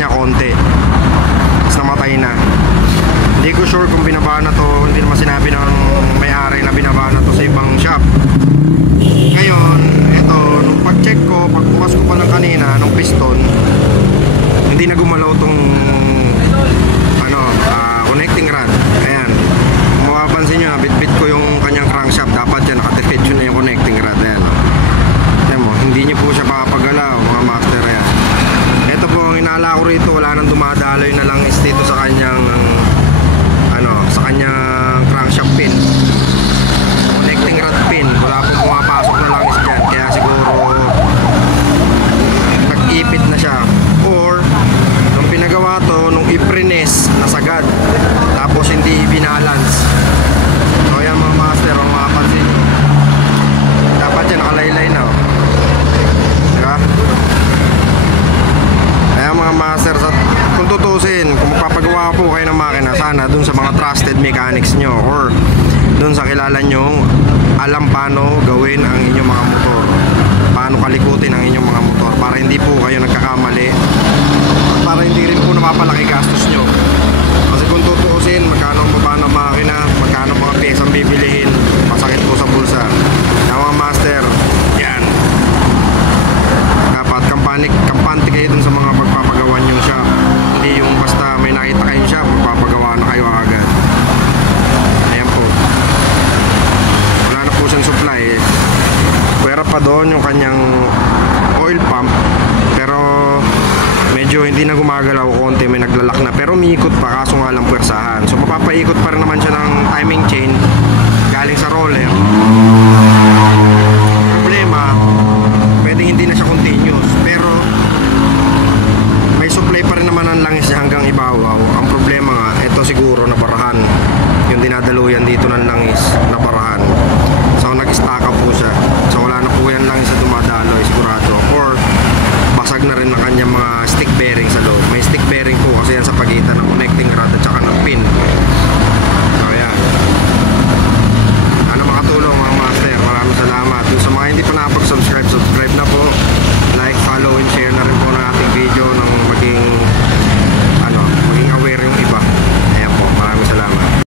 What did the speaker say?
niya konti, tapos namatay na. Hindi ko sure kung binaba na to, hindi naman sinabi ng may-ari na binaba na to sa ibang shop. Ngayon, eto, nung pag-check ko, pagbukas ko pa lang kanina, nung piston, hindi na gumalaw tong connecting rod. Ayan, kung mapapansin nyo, bit-bit ko yung kanyang crankshaft. Dapat yan, nakadiretso na yung connecting rod. Ayan, ayan mo, hindi nyo po siya papagalaw, mga master. Ayan, eto po ang inala ko rito, wala nang dumadaloy na lang is dito sa kanyang sa kanyang crankshaft pin, connecting rod pin. Wala po pumapasok na lang is dyan, kaya siguro nag-ipit na siya, or nung pinagawa to, nung i-prenes nasagad, tapos hindi i-balance. So yan mga master, kung makapansin nyo, dapat yan nakalaylay na, diba? Kaya mga master, kung tutusin, kung magpapagawa po kayo ng makina, sana dun sa mga trusted mechanics nyo, or dun sa kilala nyo alam paano gawin ang inyong mga motor, paano kalikutin ang inyong mga motor, para hindi po kayo nagkakamali, at para hindi rin po napapalaki gastos nyo. Kasi kung tutusin, magkano ang baba ng makina, magkano mga pyesa ang bibilihin, masakit po sa bulsa. Kaya mga master, yan, dapat kampante kayo dun sa mga pagpapagawa nyo siya. Hindi yung basta may nakita kayo siya, magpapagawa na kayo agad. Ayan po, wala na po siyang supply. Pwera pa doon yung kanyang oil pump, pero medyo hindi na gumagalaw, konti may naglalak na, pero umiikot pa, kaso nga lang puwersahan. So mapapaikot pa rin naman siya ng timing chain galing sa roller.